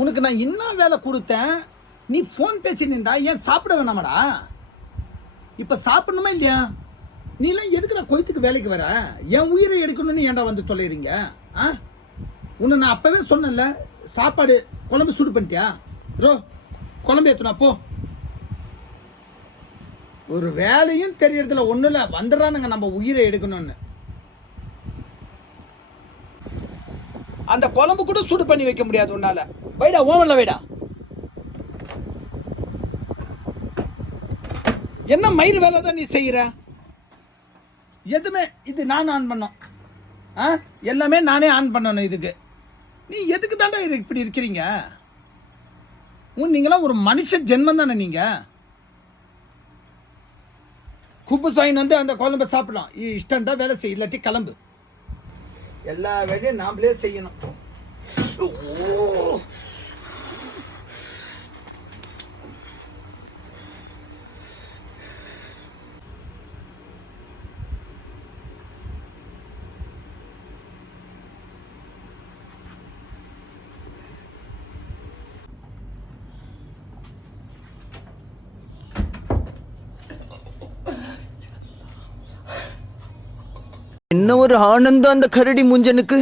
உனக்கு நான் இன்னும் வேலை கொடுத்தேன், நீ ஃபோன் பேசி நின்றா ஏன் சாப்பிட வேணாமடா? இப்போ சாப்பிடணுமா இல்லையா? நீலாம் எதுக்குடா கொய்த்துக்கு வேலைக்கு வர? என் உயிரை எடுக்கணும்னு ஏன்டா வந்து தொலைறீங்க? ஆ, உன்னை நான் அப்பவே சொன்னேன்ல, சாப்பாடு குழம்பு சூடு பண்ணிட்டியா? குழம்பு ஏற்றுனா போ. ஒரு வேலையும் தெரியறதுல ஒன்றும் இல்லை, வந்துடுறானுங்க நம்ம உயிரை எடுக்கணும்னு. அந்த குழம்பு கூட சூடு பண்ணி வைக்க முடியாது உன்னால. வைடா, ஓவன்ல வைடா. என்ன மயிறு வேலை தான் நீ செய்யற? எதுவுமே இது நான் ஆன் பண்ணோம். எல்லாமே நானே ஆன் பண்ணணும். இதுக்கு நீ எதுக்கு தாண்டா இப்படி இருக்கிறீங்க? நீங்களாம் ஒரு மனுஷ ஜென்மம் தானே? நீங்க குப்பு சாயின் வந்து அந்த குழம்பை சாப்பிடலாம். இஷ்டம் தான் வேலை செய்ய, இல்லாட்டி கிளம்பு. எல்லா வேலையும் நாமளே செய்யணும். என்ன ஒரு ஆனந்தம் அந்த கரடி முஞ்சனுக்கு.